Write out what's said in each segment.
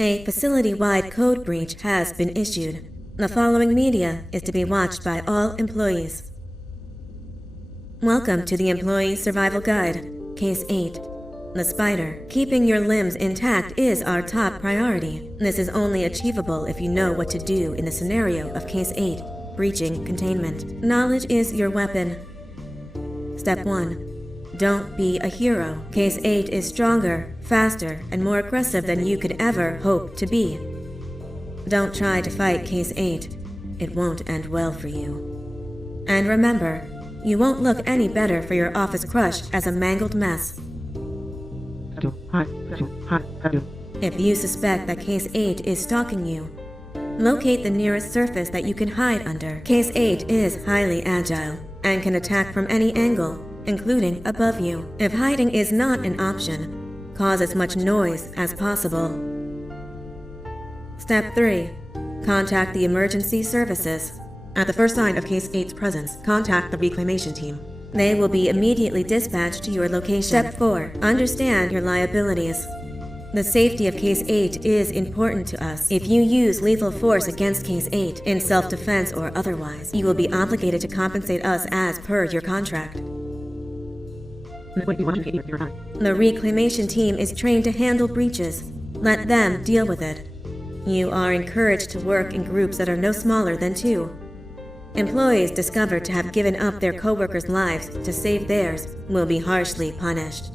A facility-wide code breach has been issued. The following media is to be watched by all employees. Welcome to the Employee Survival Guide, Case 8. The spider. Keeping your limbs intact is our top priority. This is only achievable if you know what to do in the scenario of Case 8, breaching containment. Knowledge is your weapon. Step 1. Don't be a hero. Case 8 is stronger, faster, and more aggressive than you could ever hope to be. Don't try to fight Case 8. It won't end well for you. And remember, you won't look any better for your office crush as a mangled mess. If you suspect that Case 8 is stalking you, locate the nearest surface that you can hide under. Case 8 is highly agile and can attack from any angle, including above you. If hiding is not an option, cause as much noise as possible. Step 3. Contact the emergency services. At the first sign of Case 8's presence, contact the reclamation team. They will be immediately dispatched to your location. Step 4. Understand your liabilities. The safety of Case 8 is important to us. If you use lethal force against Case 8, in self-defense or otherwise, you will be obligated to compensate us as per your contract. The reclamation team is trained to handle breaches. Let them deal with it. You are encouraged to work in groups that are no smaller than 2. Employees discovered to have given up their co-workers' lives to save theirs will be harshly punished.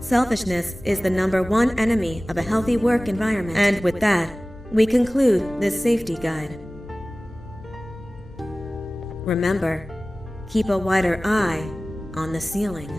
Selfishness is the #1 enemy of a healthy work environment. And with that, we conclude this safety guide. Remember, keep a wider eye on the ceiling.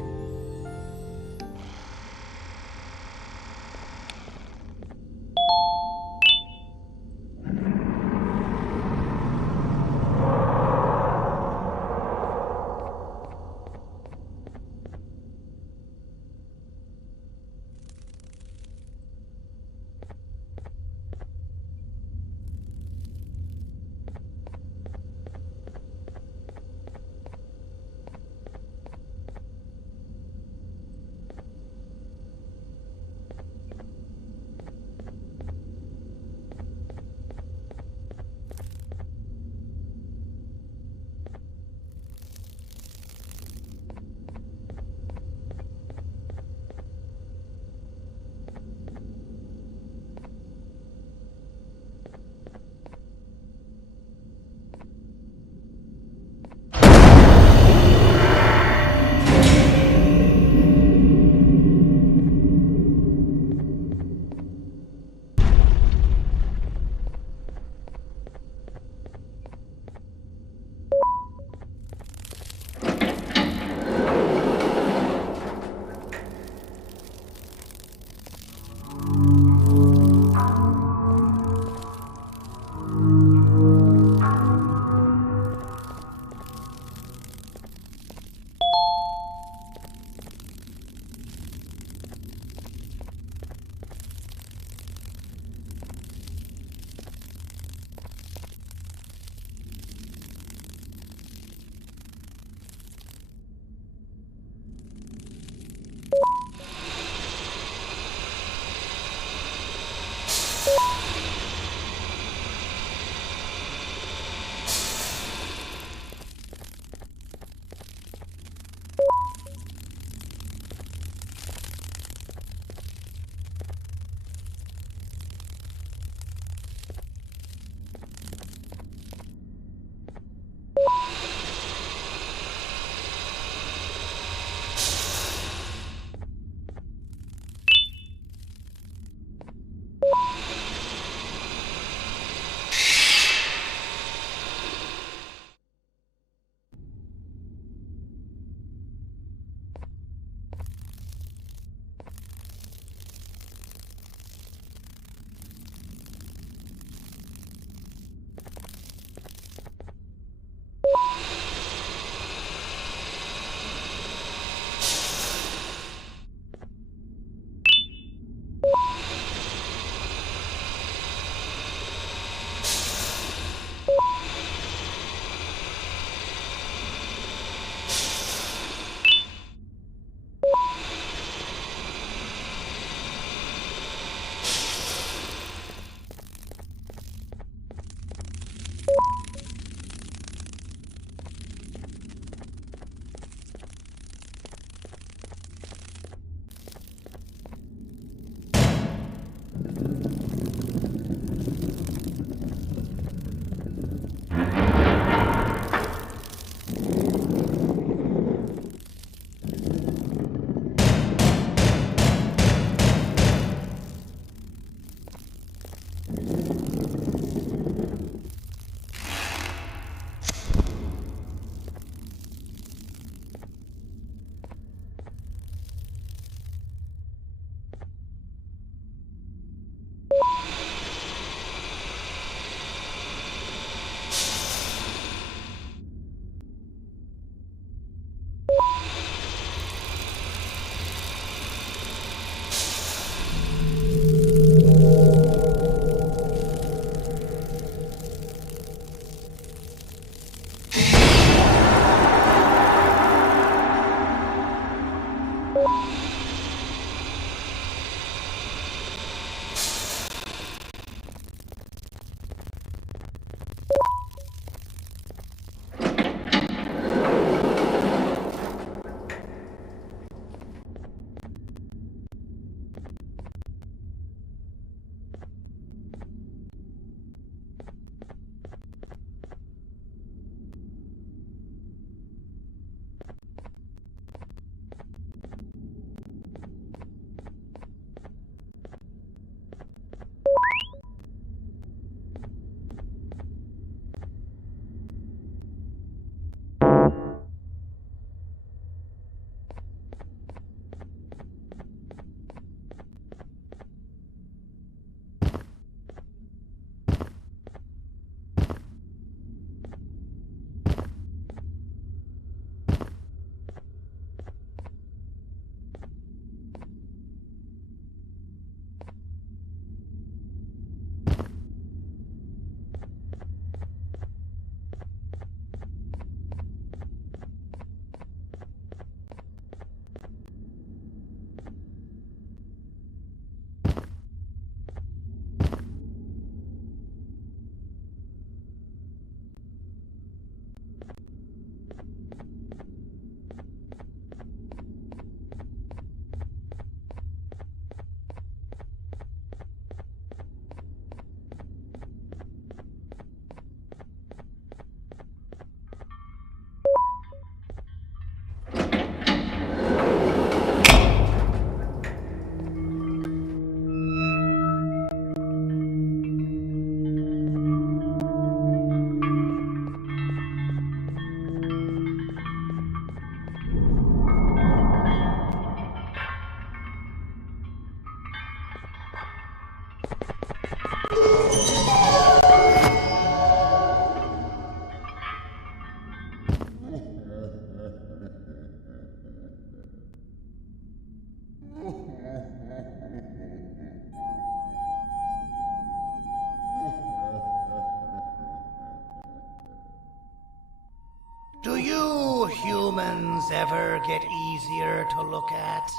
humans ever get easier to look at?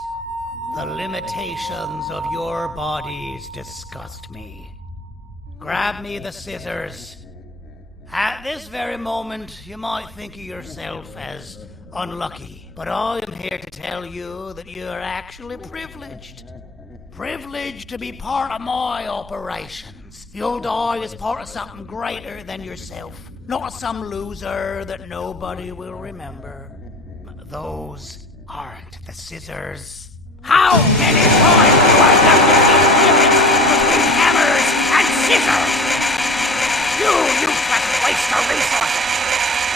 The limitations of your bodies disgust me. Grab me the scissors. At this very moment, you might think of yourself as unlucky, but I am here to tell you that you're actually privileged. Privileged to be part of my operations. You'll die as part of something greater than yourself, not as some loser that nobody will remember. Those aren't the scissors. How many times do I have to keep flipping between hammers and scissors? You useless waste of resources!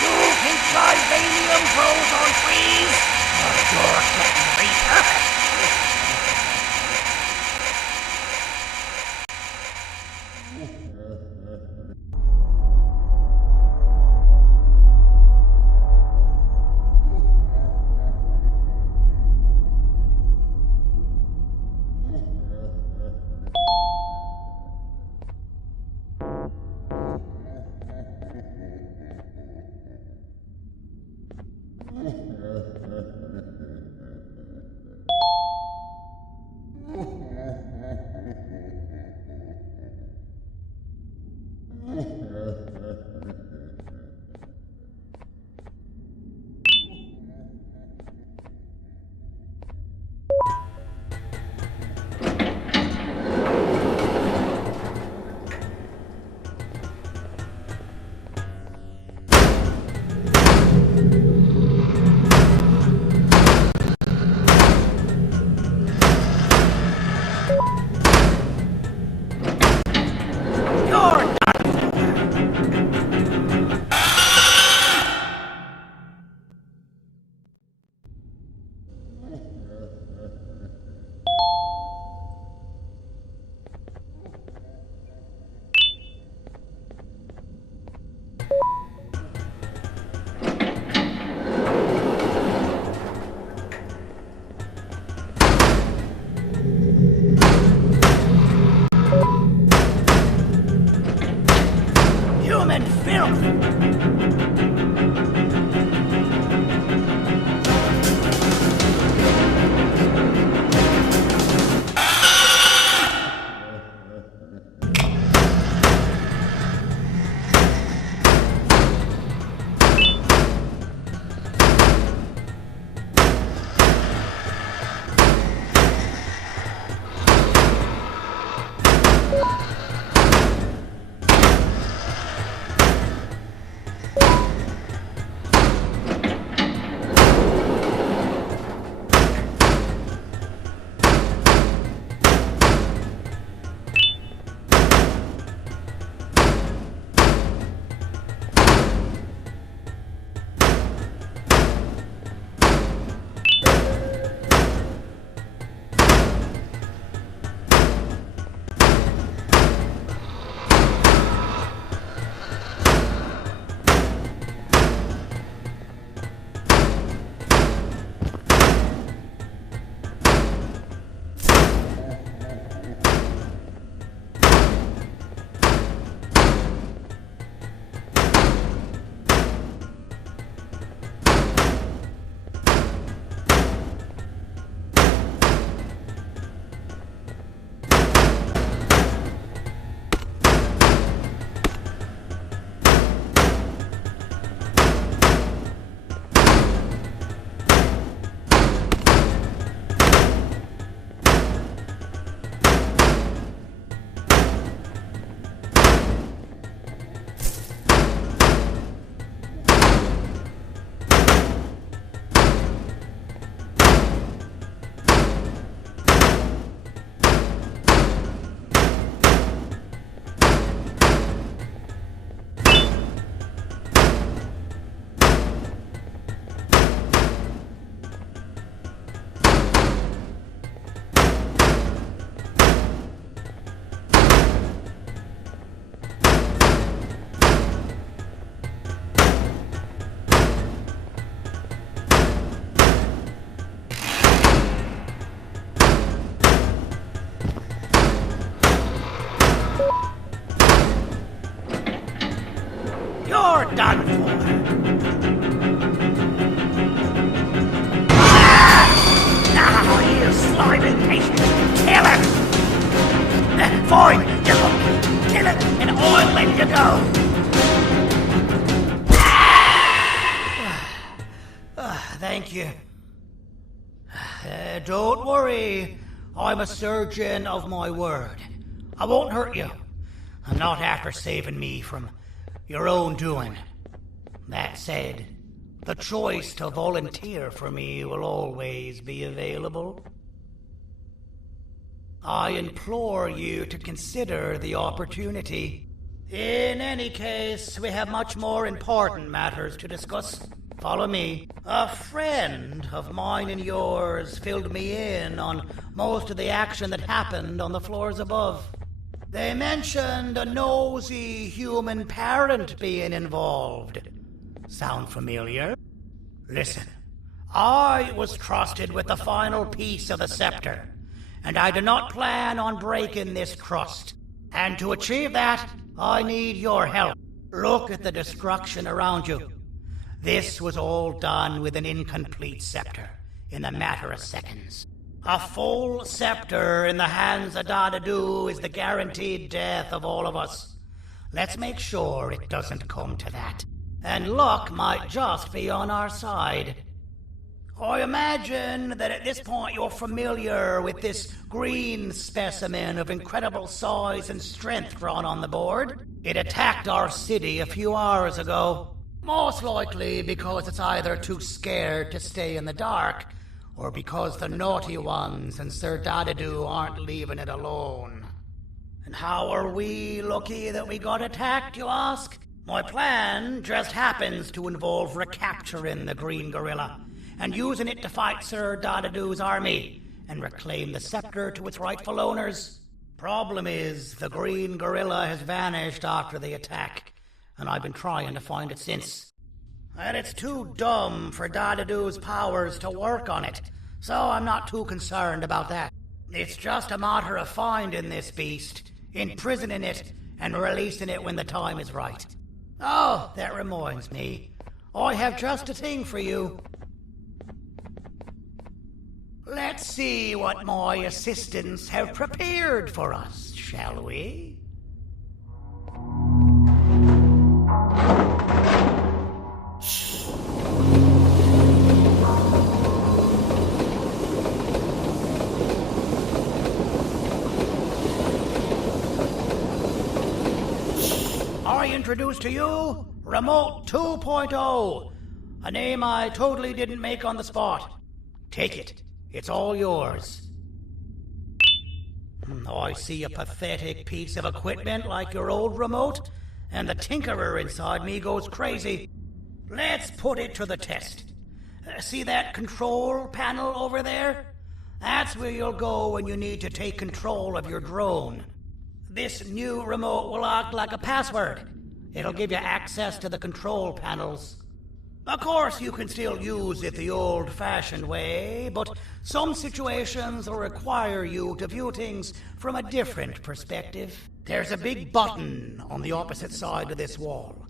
You think vibranium grows on trees? Well, you're getting repurposed! Human filth! You're done for. and I'll let you go. Thank you. Don't worry. I'm a surgeon of my word. I won't hurt you. Not after saving me from your own doing. That said, the choice to volunteer for me will always be available. I implore you to consider the opportunity. In any case, we have much more important matters to discuss. Follow me. A friend of mine and yours filled me in on most of the action that happened on the floors above. They mentioned a nosy human parent being involved. Sound familiar? Listen, I was trusted with the final piece of the scepter, and I do not plan on breaking this trust. And to achieve that, I need your help. Look at the destruction around you. This was all done with an incomplete scepter, in a matter of seconds. A full scepter in the hands of Dadadu is the guaranteed death of all of us. Let's make sure it doesn't come to that. And luck might just be on our side. I imagine that at this point you're familiar with this green specimen of incredible size and strength drawn on the board. It attacked our city a few hours ago. Most likely because it's either too scared to stay in the dark, or because the naughty ones and Sir Dadadu aren't leaving it alone. And how are we lucky that we got attacked, you ask? My plan just happens to involve recapturing the green gorilla and using it to fight Sir Dadadu's army and reclaim the scepter to its rightful owners. Problem is, the green gorilla has vanished after the attack, and I've been trying to find it since. And it's too dumb for Dadadu's powers to work on it, so I'm not too concerned about that. It's just a matter of finding this beast, imprisoning it, and releasing it when the time is right. Oh, that reminds me. I have just a thing for you. Let's see what my assistants have prepared for us, shall we? I introduce to you Remote 2.0, a name I totally didn't make on the spot. Take it. It's all yours. I see a pathetic piece of equipment like your old remote, and the tinkerer inside me goes crazy. Let's put it to the test. See that control panel over there? That's where you'll go when you need to take control of your drone. This new remote will act like a password. It'll give you access to the control panels. Of course, you can still use it the old-fashioned way, but some situations will require you to view things from a different perspective. There's a big button on the opposite side of this wall.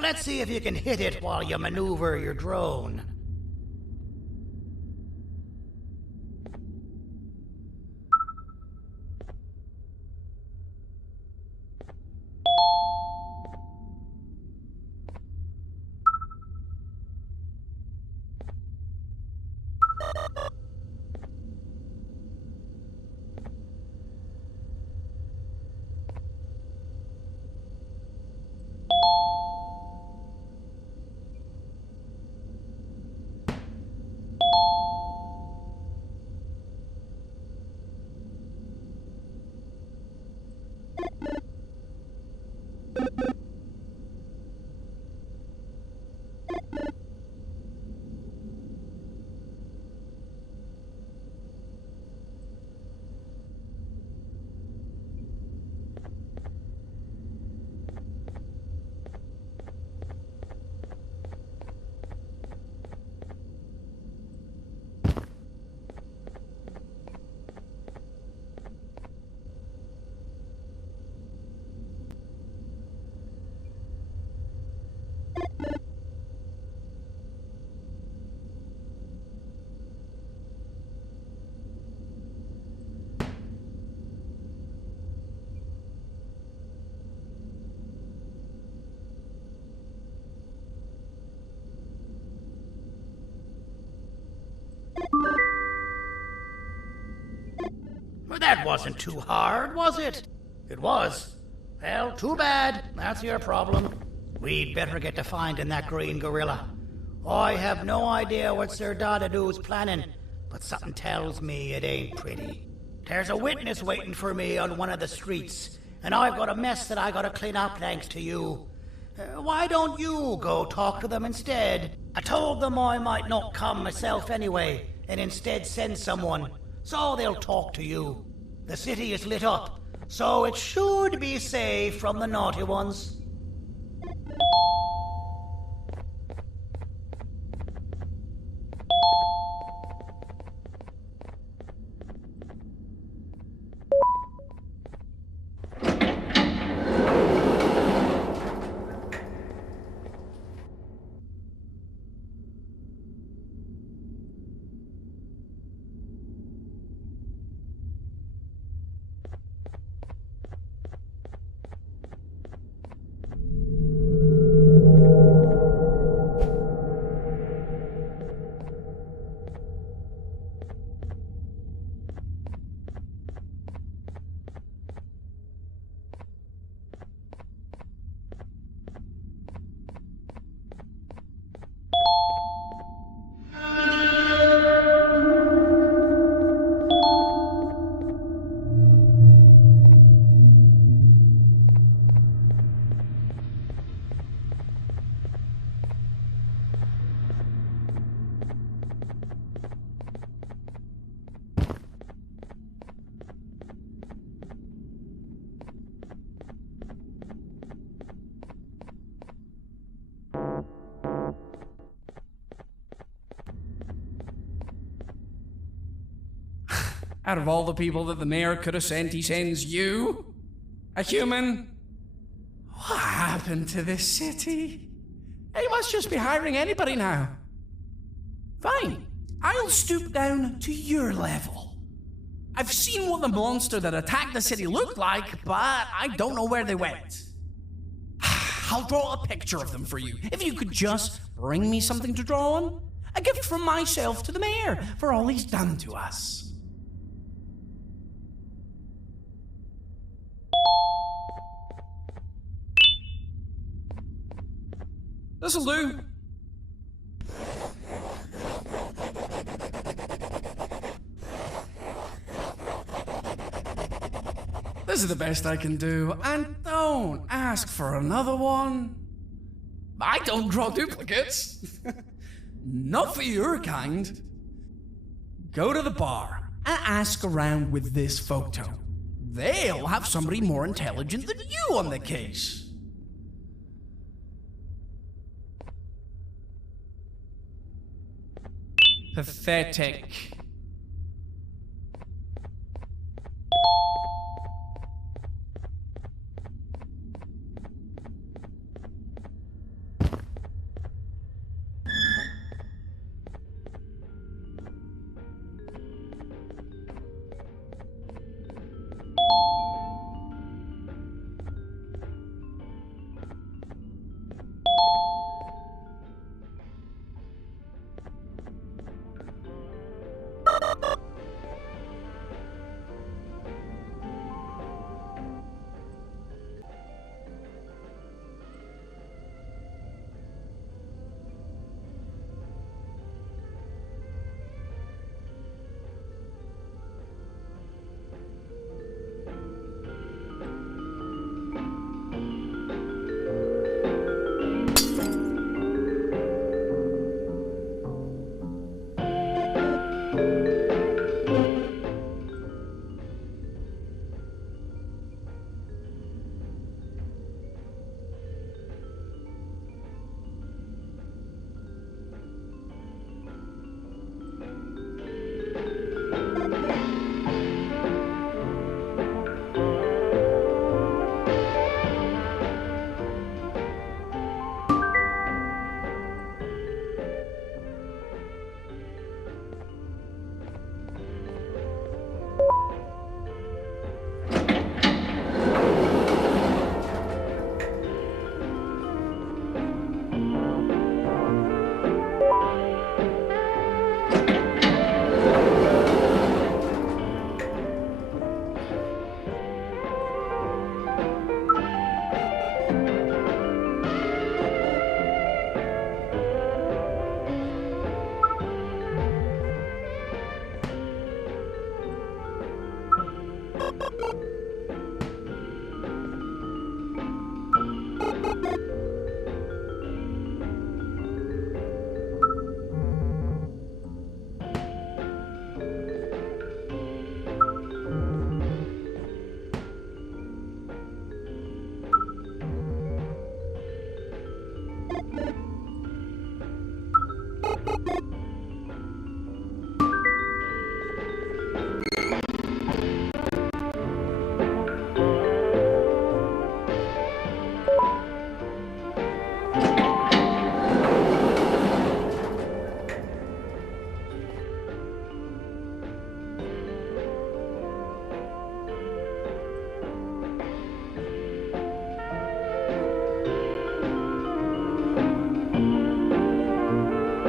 Let's see if you can hit it while you maneuver your drone. That wasn't too hard, was it? It was. Well, too bad. That's your problem. We'd better get to finding that green gorilla. I have no idea what Sir Dodadoo's planning, but something tells me it ain't pretty. There's a witness waiting for me on one of the streets, and I've got a mess that I gotta clean up thanks to you. Why don't you go talk to them instead? I told them I might not come myself anyway, and instead send someone, so they'll talk to you. The city is lit up, so it should be safe from the naughty ones. Out of all the people that the mayor could have sent, he sends you? A human? What happened to this city? He must just be hiring anybody now. Fine, I'll stoop down to your level. I've seen what the monster that attacked the city looked like, but I don't know where they went. I'll draw a picture of them for you, if you could just bring me something to draw on. A gift from myself to the mayor for all he's done to us. This'll do. This is the best I can do, and don't ask for another one. I don't draw duplicates. Not for your kind. Go to the bar and ask around with this photo. They'll have somebody more intelligent than you on the case. Pathetic.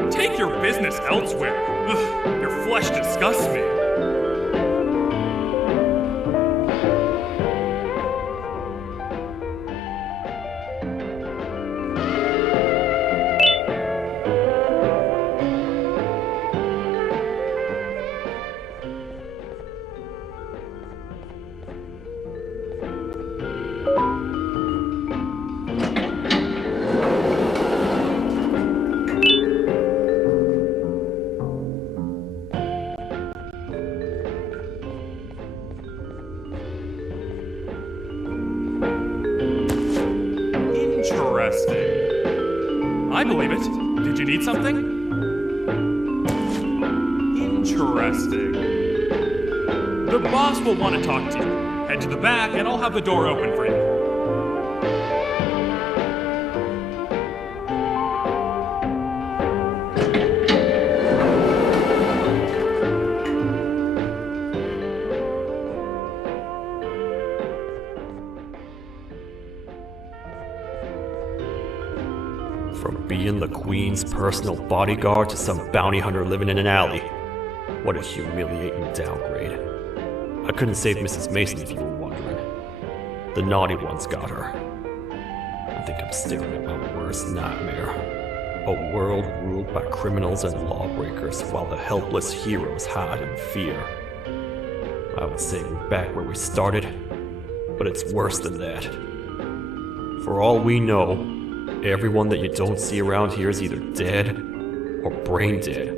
Take your business elsewhere. Ugh, your flesh disgusts me. Interesting. I believe it. Did you need something? Interesting. The boss will want to talk to you. Head to the back and I'll have the door open for you. From being the Queen's personal bodyguard to some bounty hunter living in an alley. What a humiliating downgrade. I couldn't save Mrs. Mason if you were wondering. The naughty ones got her. I think I'm staring at my worst nightmare. A world ruled by criminals and lawbreakers while the helpless heroes hide in fear. I would say we're back where we started, but it's worse than that. For all we know, everyone that you don't see around here is either dead or brain dead.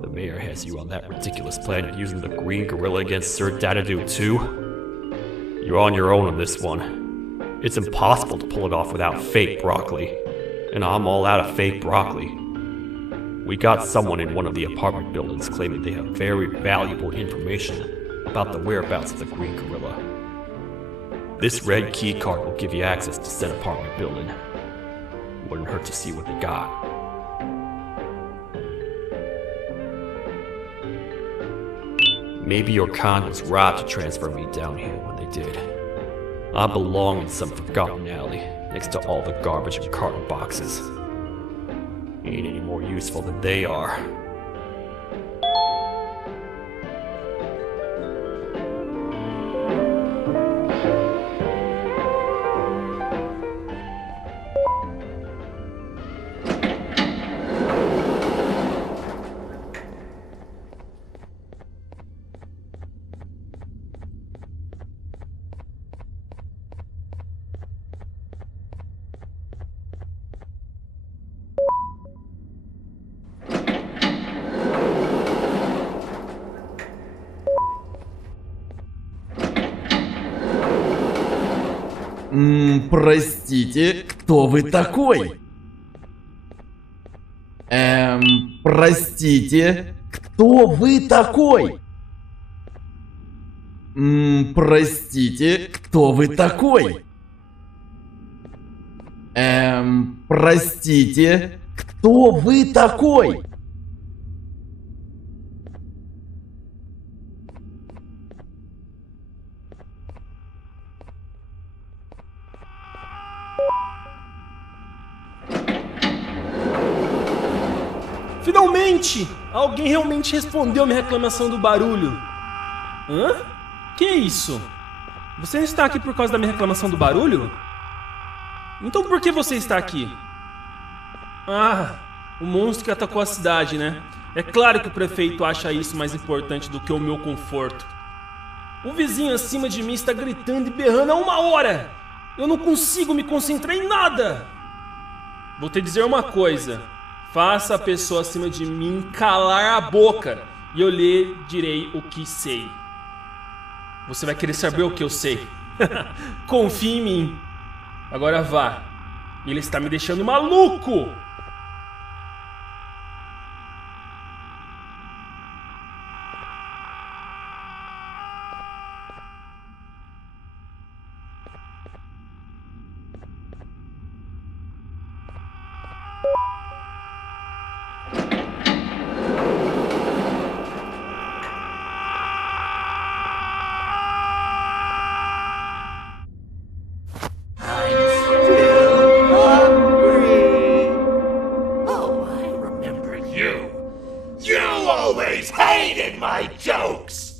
The mayor has you on that ridiculous plan of using the green gorilla against Sir Dadadoo too. You're on your own on this one. It's impossible to pull it off without fake broccoli. And I'm all out of fake broccoli. We got someone in one of the apartment buildings claiming they have very valuable information about the whereabouts of the green gorilla. This red key card will give you access to said apartment building. Wouldn't hurt to see what they got. Maybe your con was right to transfer me down here when they did. I belong in some forgotten alley, next to all the garbage and carton boxes. Ain't any more useful than they are. Простите, кто вы такой? Простите, кто вы такой? Простите, кто вы такой? Простите, кто вы такой? Finalmente! Alguém realmente respondeu minha reclamação do barulho. Hã? Que isso? Você está aqui por causa da minha reclamação do barulho? Então por que você está aqui? Ah, o monstro que atacou a cidade, né? É claro que o prefeito acha isso mais importante do que o meu conforto. O vizinho acima de mim está gritando e berrando há 1 hora! Eu não consigo me concentrar em nada! Vou te dizer uma coisa. Faça a pessoa acima de mim calar a boca e eu lhe direi o que sei. Você vai querer saber o que eu sei. Confie em mim. Agora vá. Ele está me deixando maluco! Hated my jokes!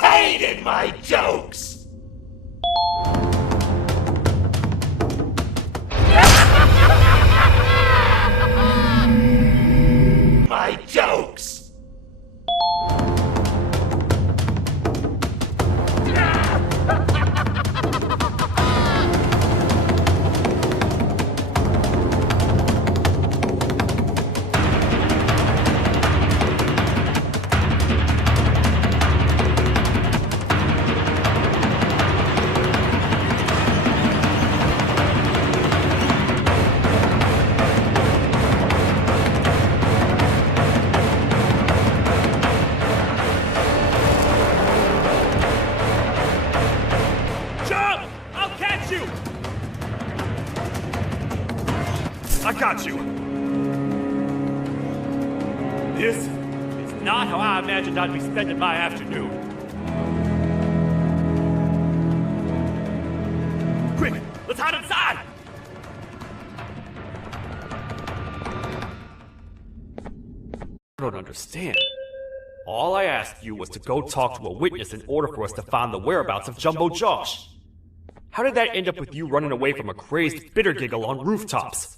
Hated my jokes! My jokes! I got you. This is not how I imagined I'd be spending my afternoon. Quick, let's hide inside! I don't understand. All I asked you was to go talk to a witness in order for us to find the whereabouts of Jumbo Josh. How did that end up with you running away from a crazed bitter giggle on rooftops?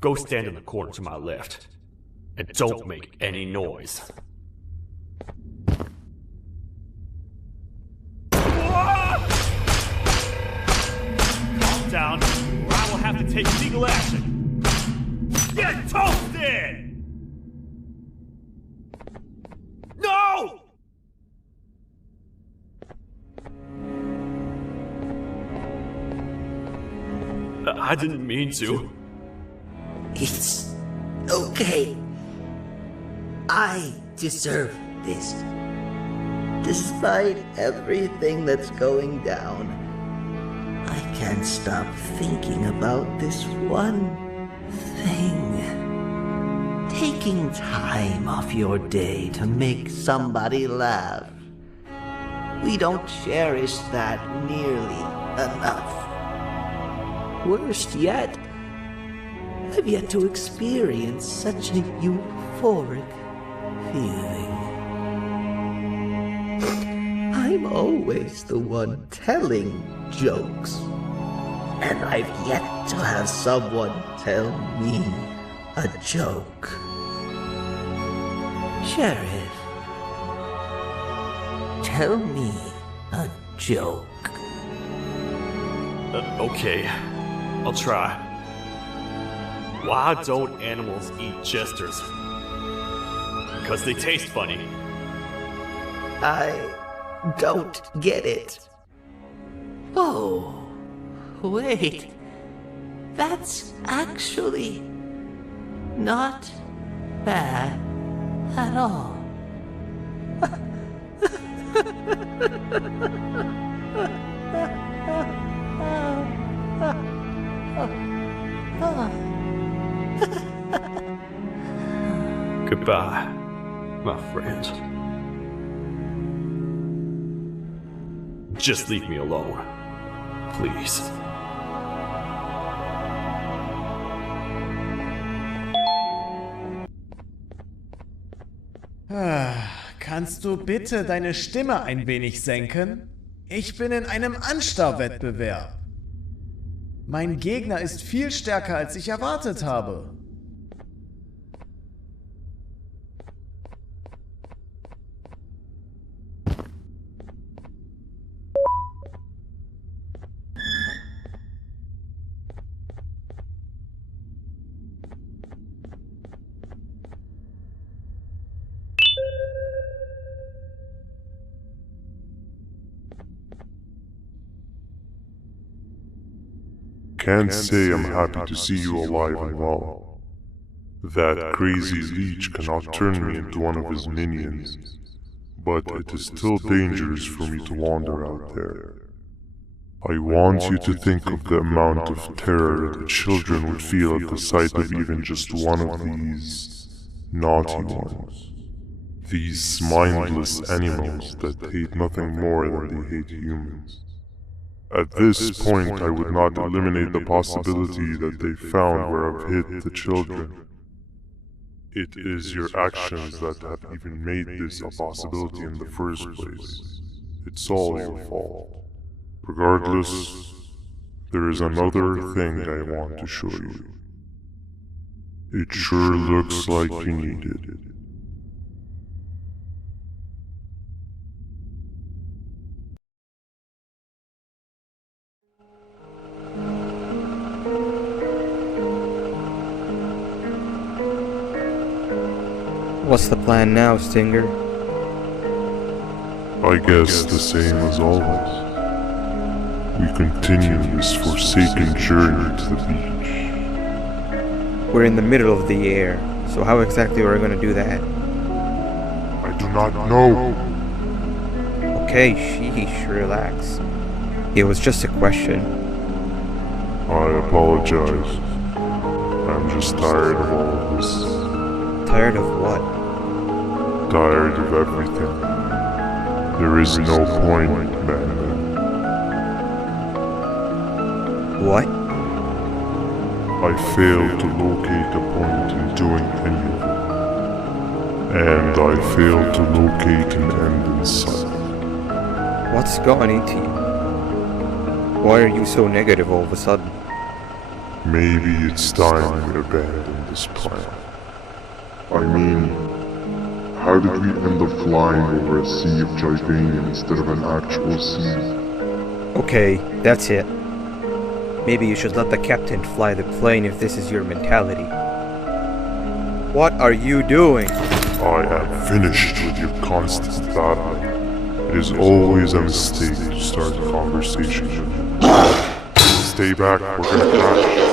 Go stand in the corner to my left. And don't make any noise. Calm down, or I will have to take legal action. Get toasted! No! I didn't mean to. It's okay. I deserve this. Despite everything that's going down, I can't stop thinking about this one thing. Taking time off your day to make somebody laugh. We don't cherish that nearly enough. Worst yet, I've yet to experience such a euphoric feeling. I'm always the one telling jokes, and I've yet to have someone tell me a joke. Sheriff, tell me a joke. Okay, I'll try. Why don't animals eat jesters? Because they taste funny. I don't get it. Oh, wait. That's actually not bad at all. Goodbye, my friend. Just leave me alone, please. Kannst du bitte deine Stimme ein wenig senken? Ich bin in einem Anstarrwettbewerb. Mein Gegner ist viel stärker, als ich erwartet habe. Can't say I'm happy to see you alive and well. That crazy leech cannot turn me into one of his minions, but it is still dangerous for me to wander out there. I want you to think of the amount of terror that children would feel at the sight of even just one of these naughty ones. These mindless animals that hate nothing more than they hate humans. At this point, I would not eliminate the possibility that they found where I've hid the children. It is your actions that have even made this a possibility in the first place. It's all your fault. Regardless, there is another thing I want to show you. It sure looks like you need it. What's the plan now, Stinger? I guess the same as always. We continue this forsaken journey to the beach. We're in the middle of the air, so how exactly are we going to do that? I do not know. Okay, sheesh, relax. It was just a question. I apologize. I'm just tired of all of this. Tired of what? Tired of everything. There is no point, Banban. What? I failed to locate a point in doing any of it. And I failed to locate an end in sight. What's gone into you? Why are you so negative all of a sudden? Maybe it's time we abandon this plan. I mean, how did we end up flying over a sea of Jivanium instead of an actual sea? Okay, that's it. Maybe you should let the captain fly the plane if this is your mentality. What are you doing? I am finished with your constant battling. It is always a mistake to start a conversation. Stay back, we're gonna crash.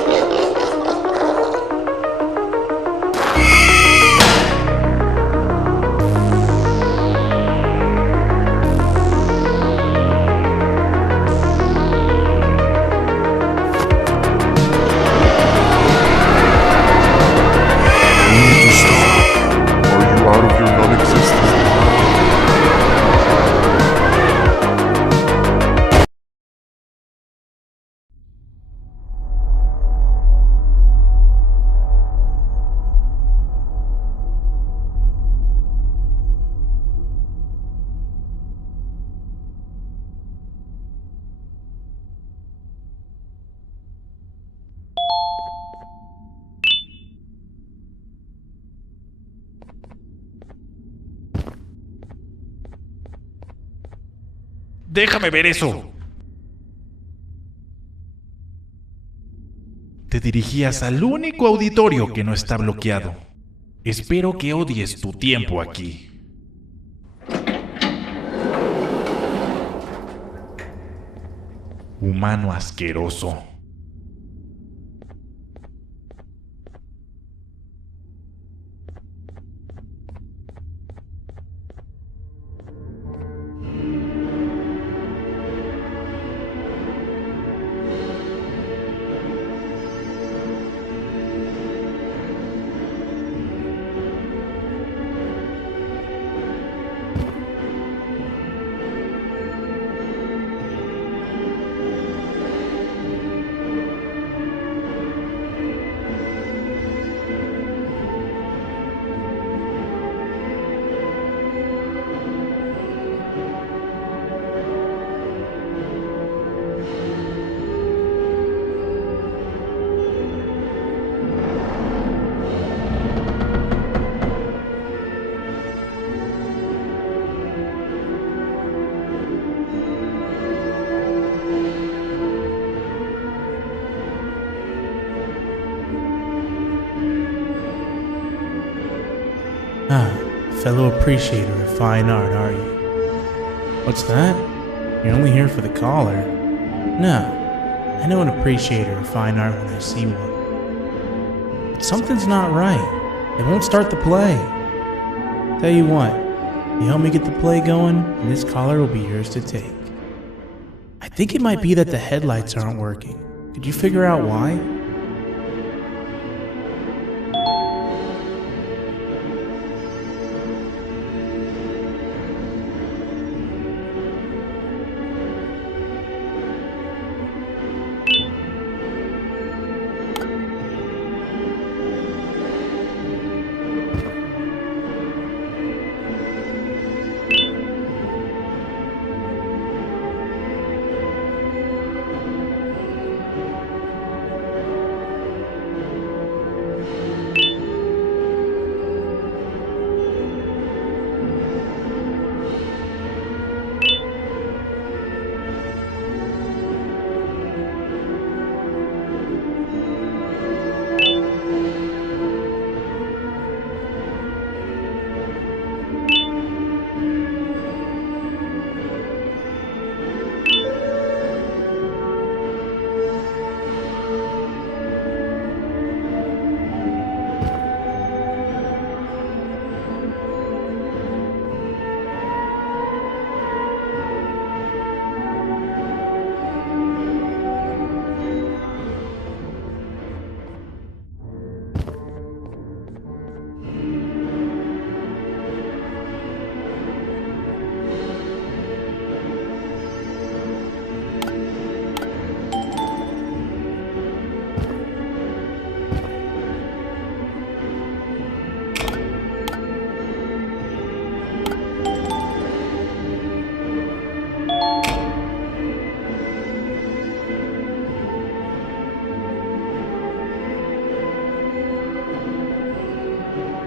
Déjame ver eso. Te dirigías al único auditorio que no está bloqueado. Espero que odies tu tiempo aquí. Humano asqueroso. Ah, fellow appreciator of fine art, are you? What's that? You're only here for the collar? No, I know an appreciator of fine art when I see one. But something's not right. They won't start the play. Tell you what, you help me get the play going, and this collar will be yours to take. I think it might be that the headlights aren't working. Could you figure out why?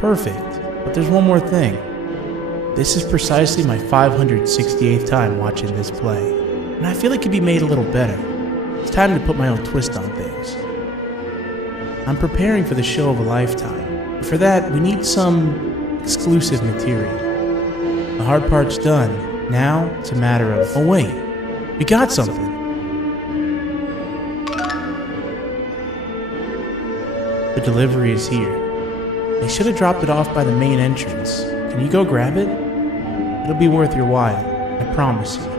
Perfect, but there's one more thing. This is precisely my 568th time watching this play, and I feel it could be made a little better. It's time to put my own twist on things. I'm preparing for the show of a lifetime, but for that we need some exclusive material. The hard part's done. Now it's a matter of, oh wait, we got something. The delivery is here. They should have dropped it off by the main entrance. Can you go grab it? It'll be worth your while, I promise you.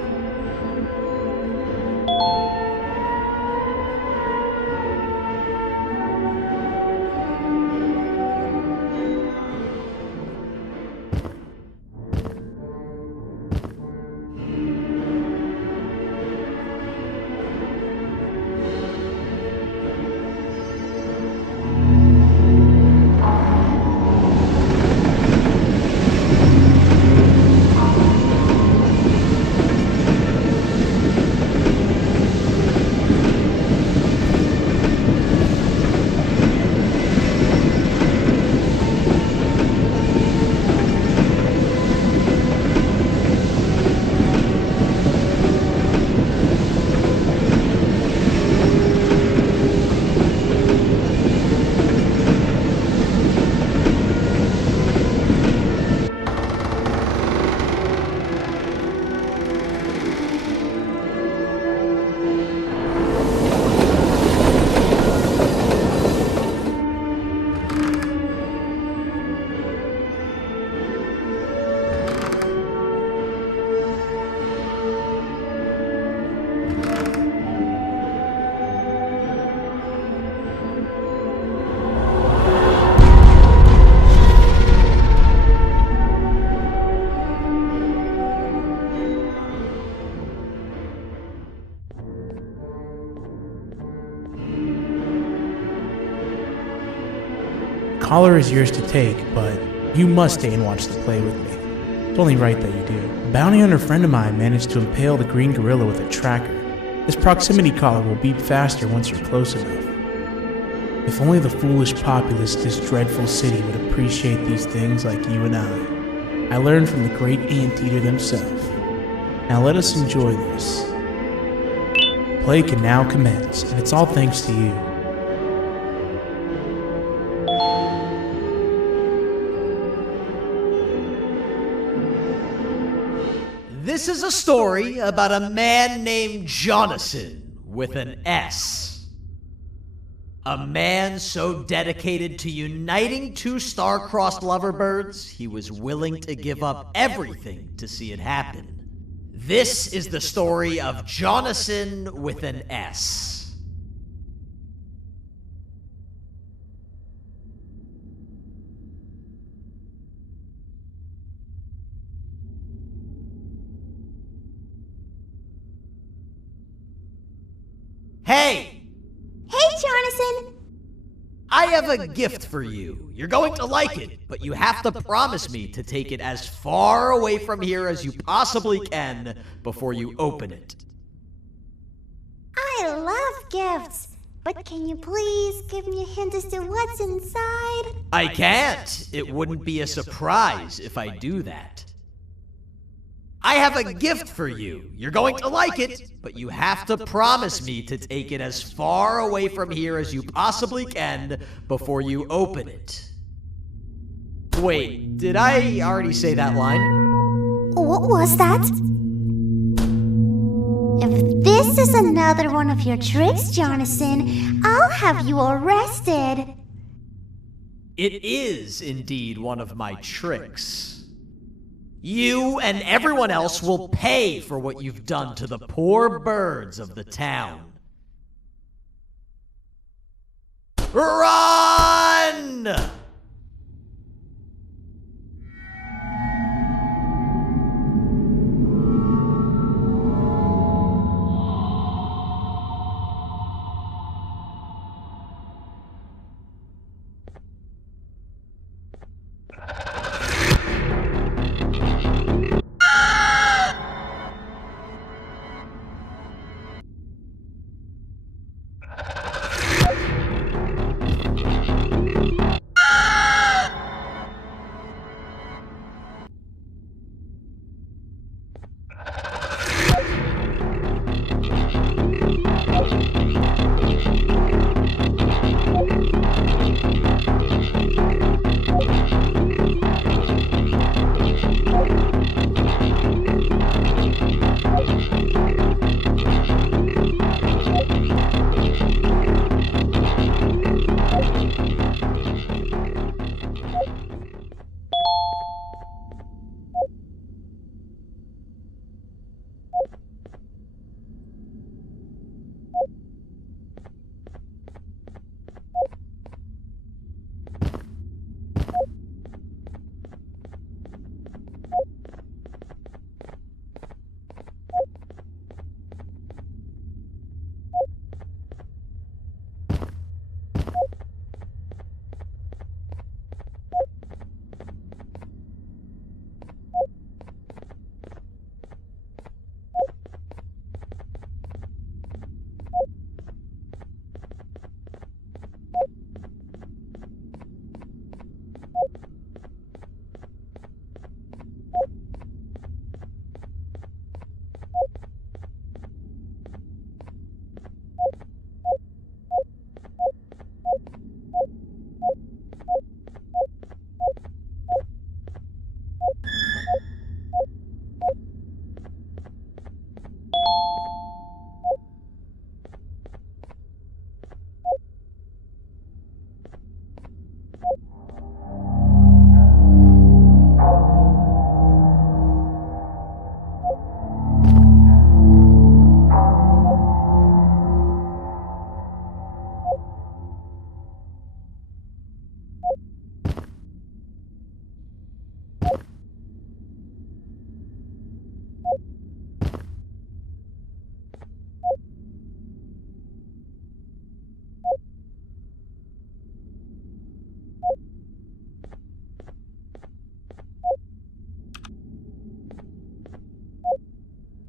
Collar is yours to take, but you must stay and watch the play with me. It's only right that you do. A bounty hunter friend of mine managed to impale the green gorilla with a tracker. This proximity collar will beep faster once you're close enough. If only the foolish populace of this dreadful city would appreciate these things like you and I. I learned from the great anteater themselves. Now let us enjoy this. Play can now commence, and it's all thanks to you. This is a story about a man named Jonathan with an S. A man so dedicated to uniting two star-crossed loverbirds, he was willing to give up everything to see it happen. This is the story of Jonathan with an S. Hey! Hey, Jonathan! I have a gift for you. You're going to like it, but you have to promise me to take it as far away from here as you possibly can before you open it. I love gifts, but can you please give me a hint as to what's inside? I can't. It wouldn't be a surprise if I do that. I have a gift for you. You're going to like it, but you have to promise me to take it as far away from here as you possibly can before you open it. Wait, did I already say that line? What was that? If this is another one of your tricks, Jonathan, I'll have you arrested. It is indeed one of my tricks. You and everyone else will pay for what you've done to the poor birds of the town. Run!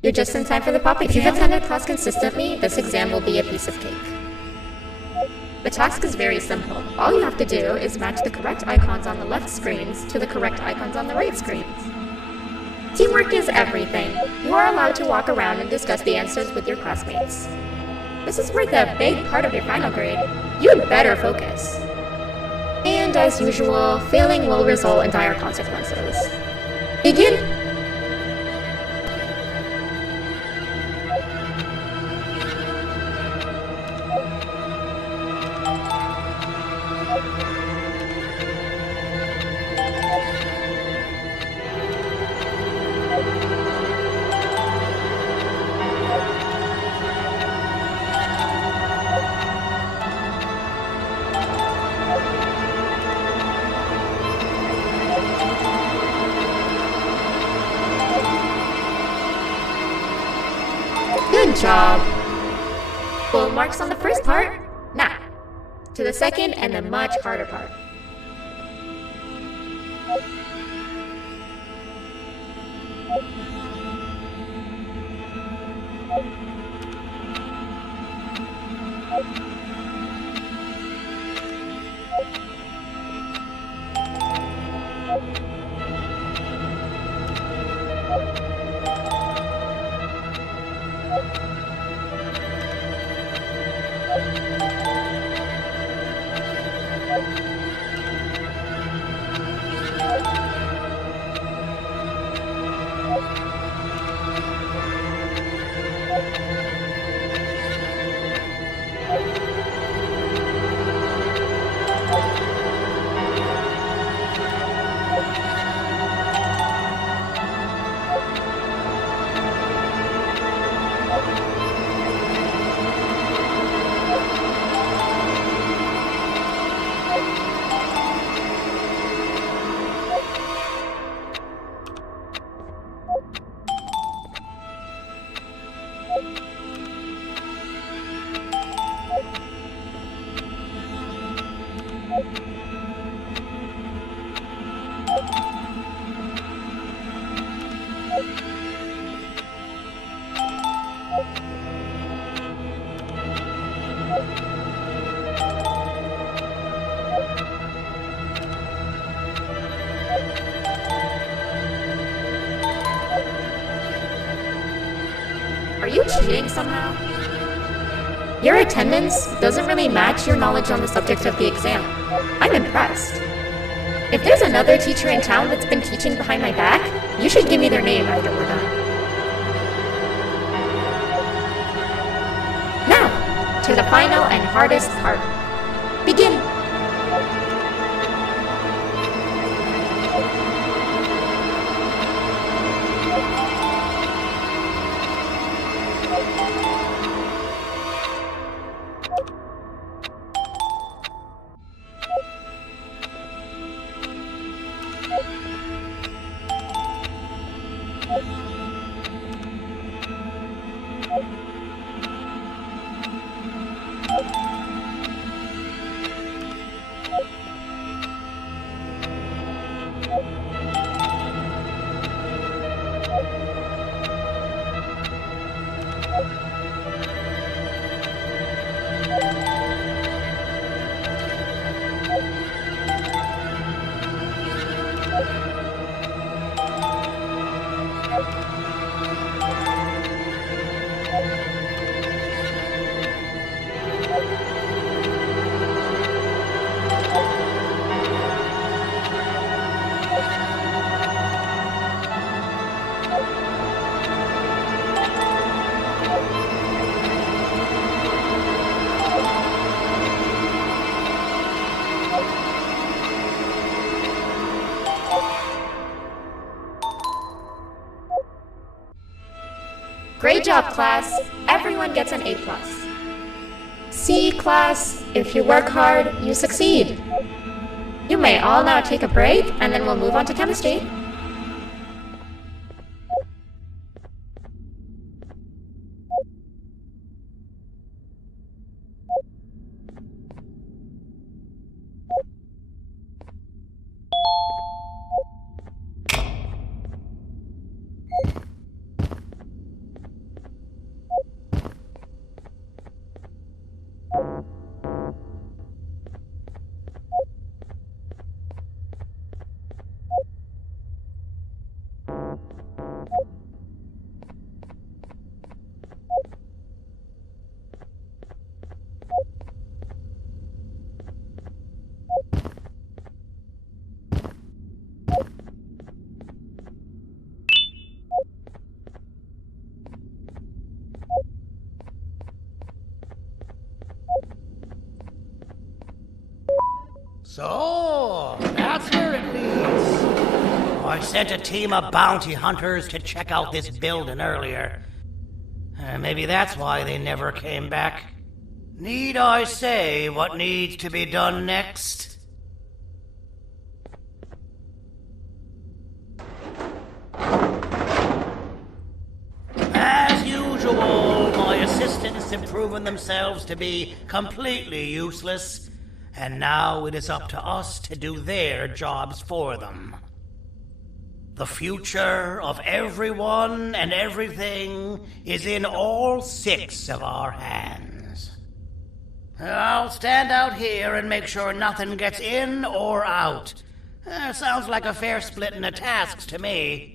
You're just in time for the pop exam. If you've attended class consistently, this exam will be a piece of cake. The task is very simple. All you have to do is match the correct icons on the left screens to the correct icons on the right screens. Teamwork is everything. You are allowed to walk around and discuss the answers with your classmates. This is worth a big part of your final grade. You had better focus. And as usual, failing will result in dire consequences. Begin! job. Full marks on the first part. Now, to the second and the much harder part. Are you cheating somehow? Your attendance doesn't really match your knowledge on the subject of the exam. I'm impressed. If there's another teacher in town that's been teaching behind my back, you should give me their name after we're done. Now, to the final and hardest part. Begin! Great job, class. Everyone gets an A+. C, class. If you work hard, you succeed. You may all now take a break, and then we'll move on to chemistry. So, that's where it leads. I sent a team of bounty hunters to check out this building earlier. Maybe that's why they never came back. Need I say what needs to be done next? As usual, my proven themselves to be completely useless, and now it is up to us to do their jobs for them. The future of everyone and everything is in all 6 of our hands. I'll stand out here and make sure nothing gets in or out. Sounds like a fair splitting of tasks to me.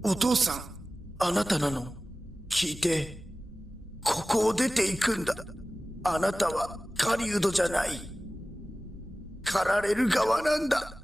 「お父さん、あなたなの？聞いて。ここを出ていくんだ。あなたは狩人じゃない。狩られる側なんだ。」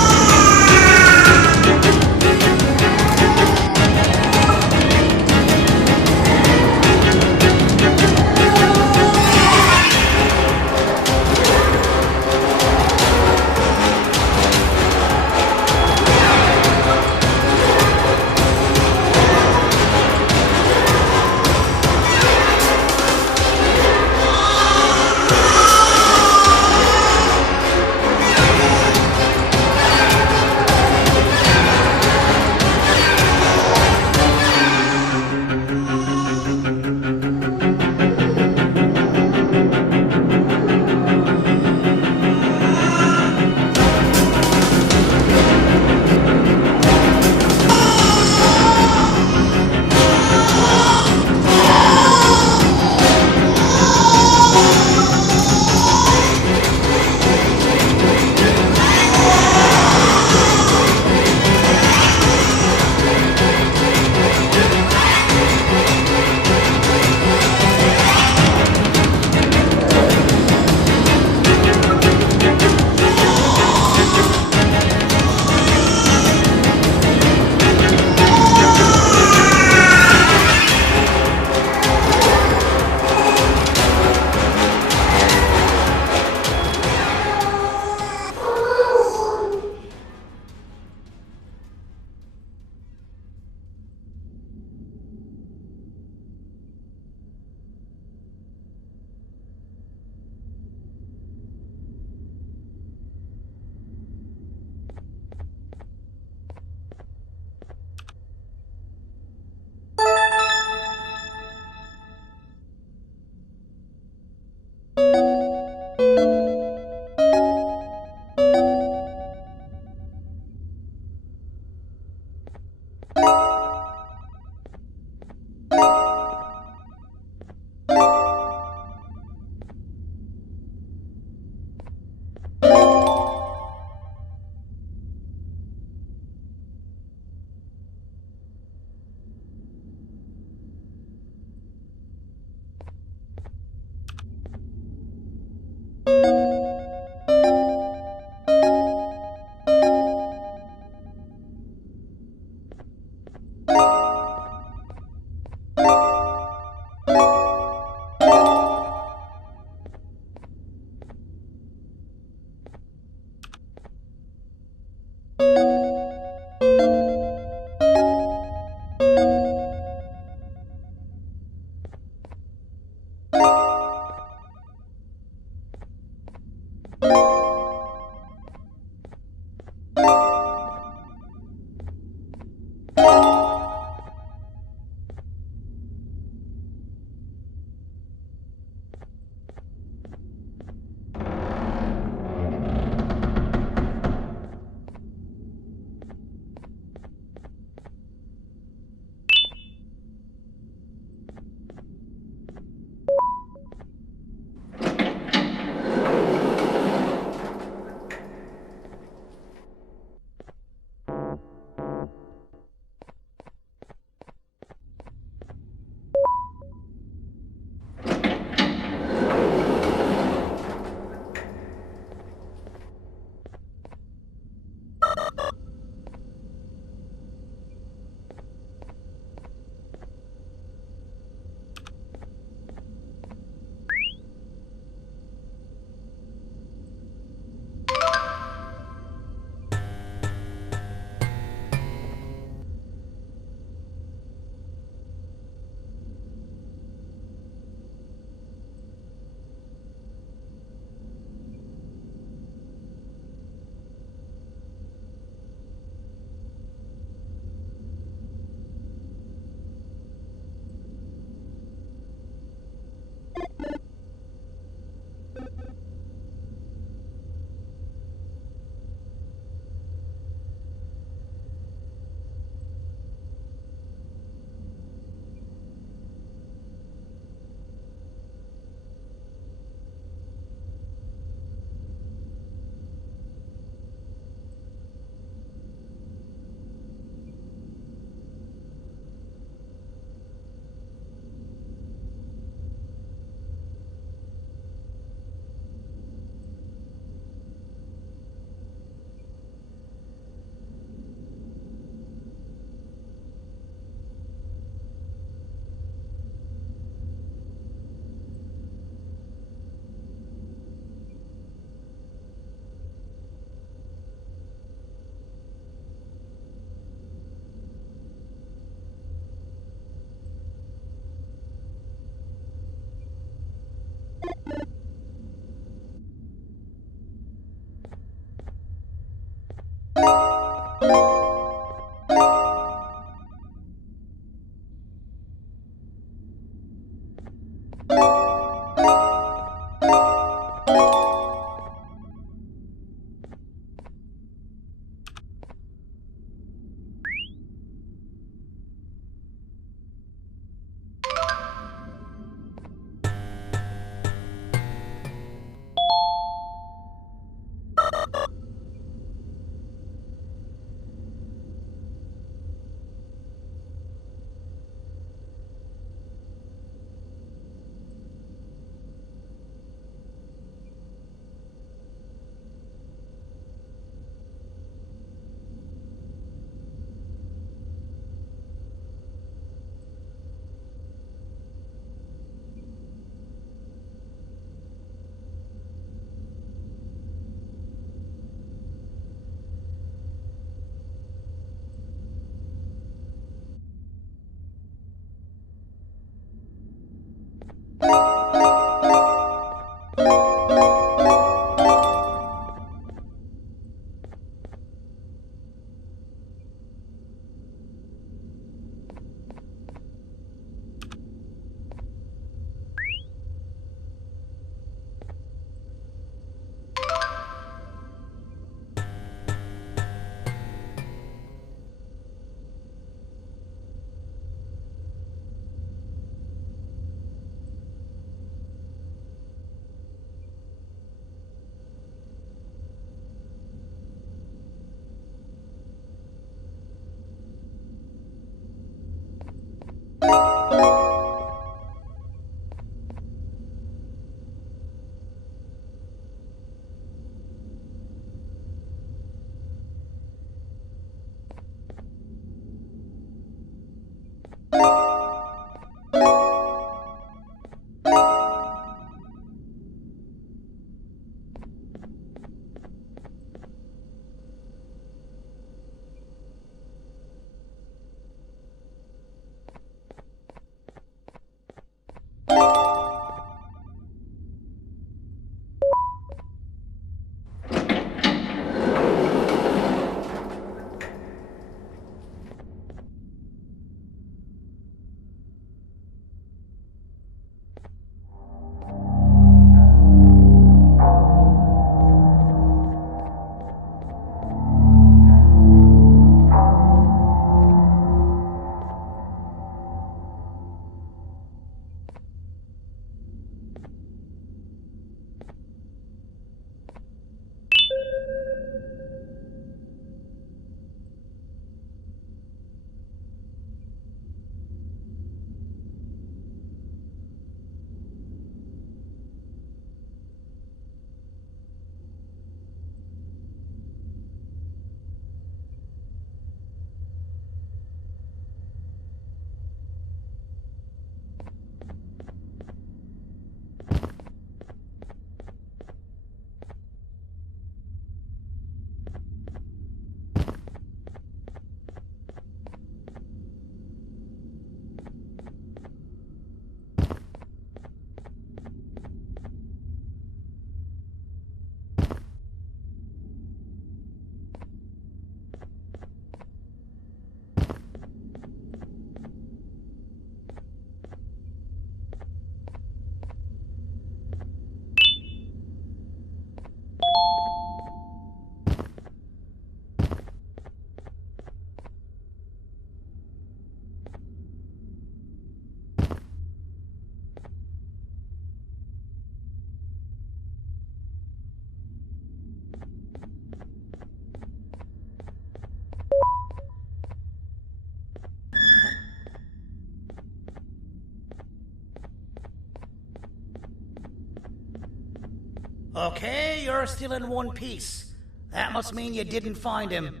Okay, you're still in one piece. That must mean you didn't find him.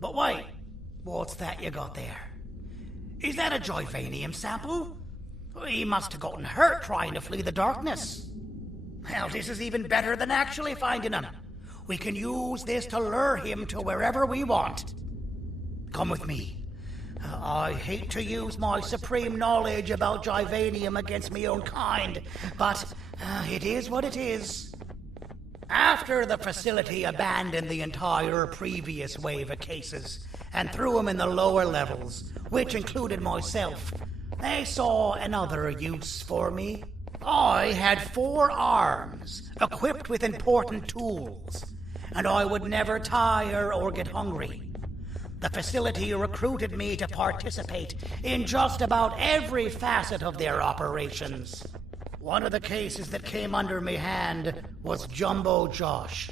But wait, what's that you got there? Is that a Joyvanium sample? He must have gotten hurt trying to flee the darkness. Well, this is even better than actually finding him. We can use this to lure him to wherever we want. Come with me. I hate to use my supreme knowledge about Joyvanium against my own kind, but it is what it is. After the facility abandoned the entire previous wave of cases and threw them in the lower levels, which included myself, they saw another use for me. I had 4 arms, equipped with important tools, and I would never tire or get hungry. The facility recruited me to participate in just about every facet of their operations. One of the cases that came under me hand was Jumbo Josh.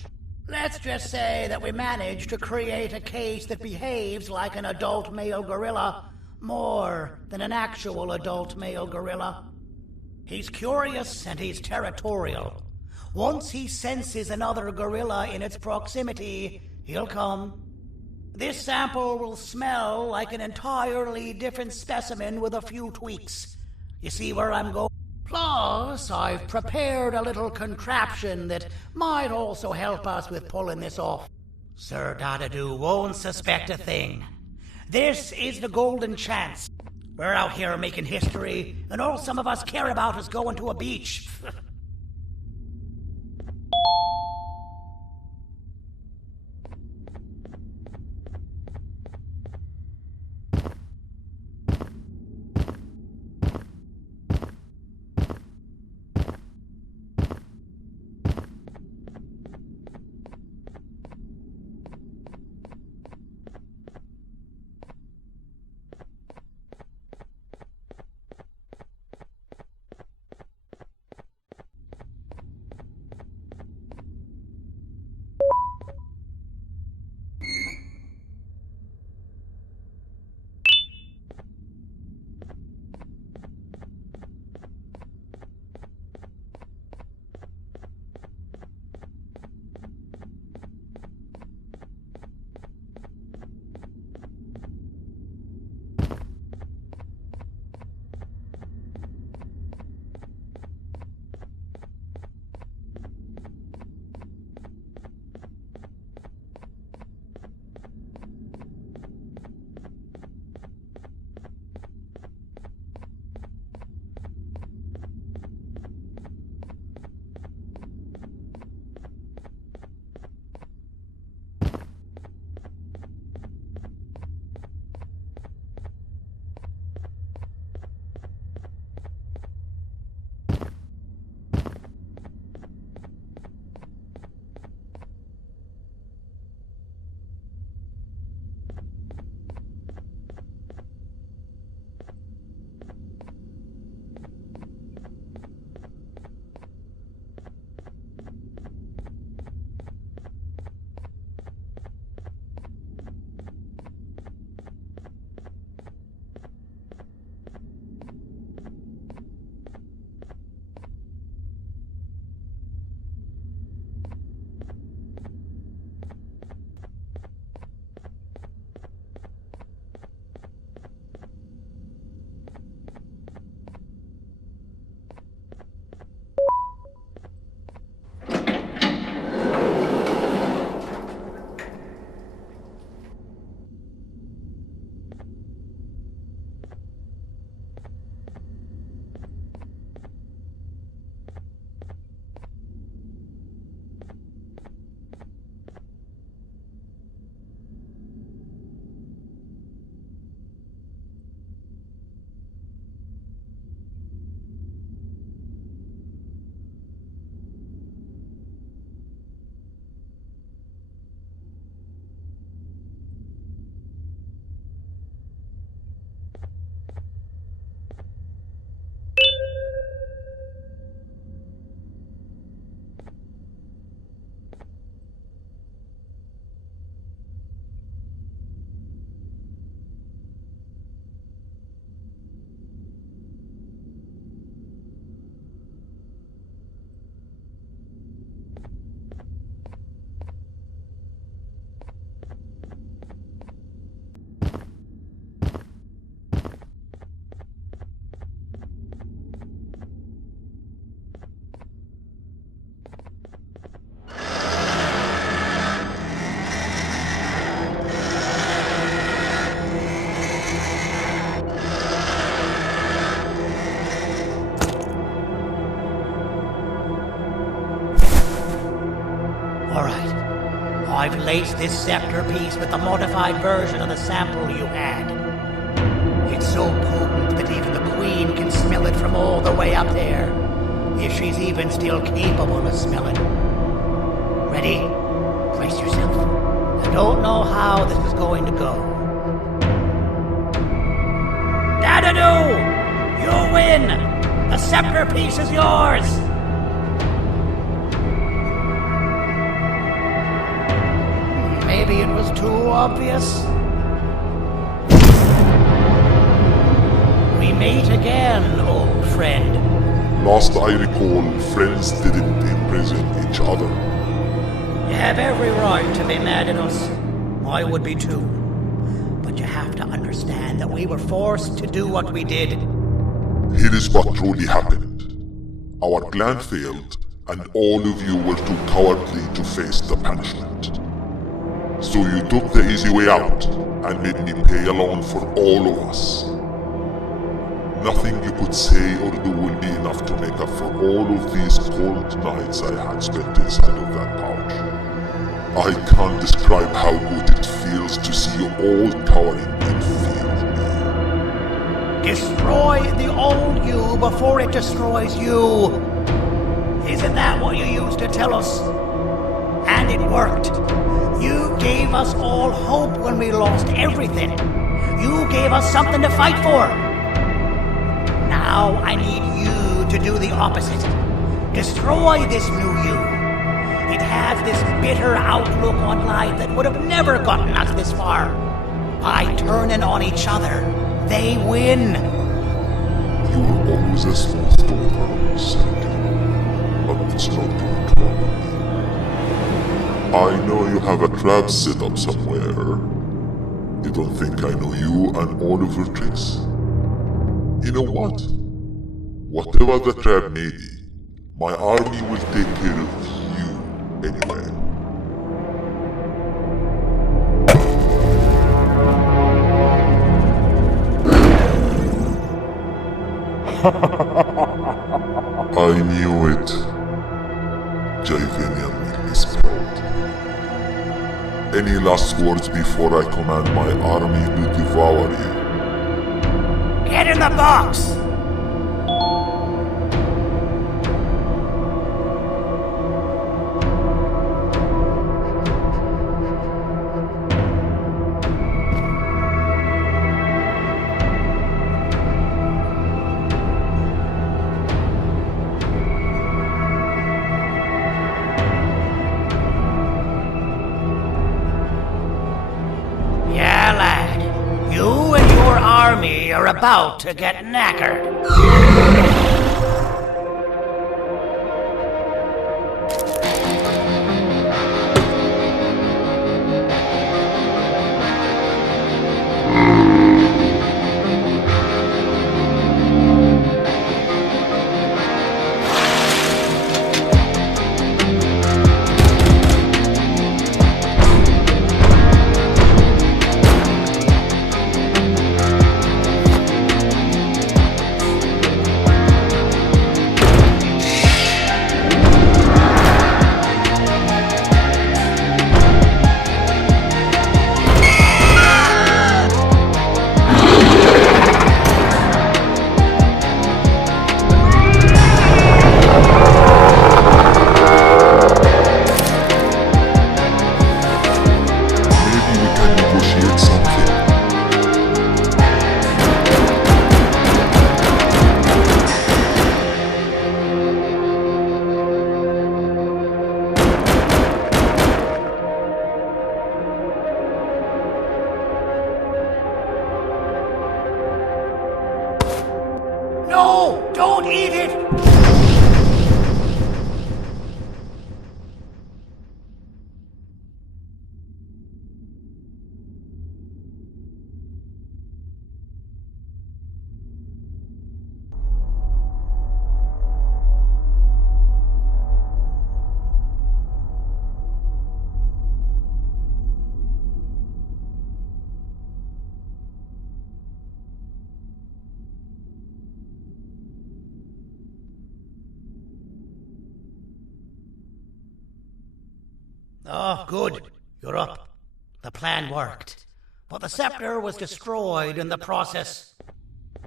Let's just say that we managed to create a case that behaves like an adult male gorilla, more than an actual adult male gorilla. He's curious and he's territorial. Once he senses another gorilla in its proximity, he'll come. This sample will smell like an entirely different specimen with a few tweaks. You see where I'm going? Plus, I've prepared a little contraption that might also help us with pulling this off. Sir Dadadoo won't suspect a thing. This is the golden chance. We're out here making history, and all some of us care about is going to a beach. I've laced this scepter piece with the modified version of the sample you had. It's so potent that even the Queen can smell it from all the way up there, if she's even still capable of smelling. Ready? Brace yourself. I don't know how this is going to go. Dadadoo! You win! The scepter piece is yours! Maybe it was too obvious. We meet again, old friend. Last I recall, friends didn't imprison each other. You have every right to be mad at us. I would be too. But you have to understand that we were forced to do what we did. Here is what truly happened. Our plan failed, and all of you were too cowardly to face the punishment. So you took the easy way out, and made me pay alone for all of us. Nothing you could say or do will be enough to make up for all of these cold nights I had spent inside of that pouch. I can't describe how good it feels to see you all cowering in fear of me. Destroy the old you before it destroys you. Isn't that what you used to tell us? And it worked. You gave us all hope when we lost everything. You gave us something to fight for. Now I need you to do the opposite. Destroy this new you. It has this bitter outlook on life that would have never gotten us this far. By turning on each other, they win. You were always a small storm, Sandy. But it's not going to harm me. I know you have a trap set up somewhere. You don't think I know you and all of your tricks? You know what? Whatever the trap may be, my army will take care of you anyway. I knew it. Javinian will be spelled. Any last words before I command my army to devour you? Get in the box! Are about to get knackered. No! Don't eat it! Oh, good. You're up. The plan worked. But the scepter was destroyed in the process.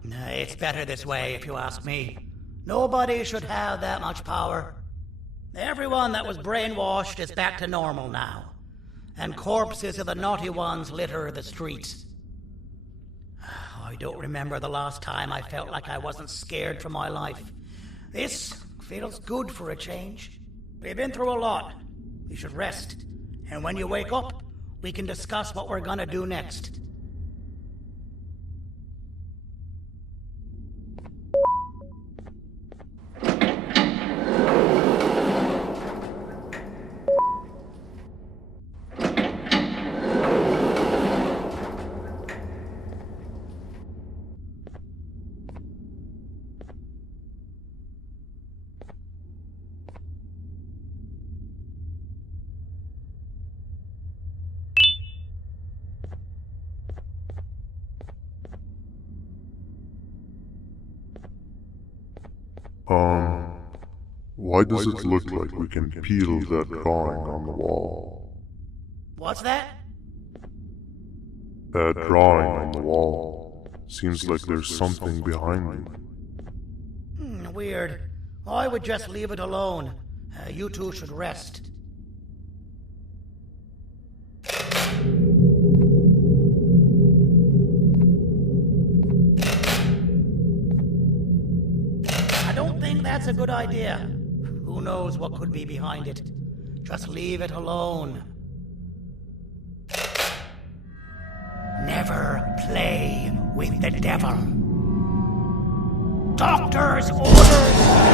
It's better this way, if you ask me. Nobody should have that much power. Everyone that was brainwashed is back to normal now. And corpses of the naughty ones litter the streets. I don't remember the last time I felt like I wasn't scared for my life. This feels good for a change. We've been through a lot. You should rest. And when you wake up, we can discuss what we're gonna do next. Why does it look like we can peel that drawing on the wall? What's that? That drawing on the wall. Seems like there's something behind it. Weird. I would just leave it alone. You two should rest. I don't think that's a good idea. Who knows what could be behind it? Just leave it alone. Never play with the devil. Doctor's orders!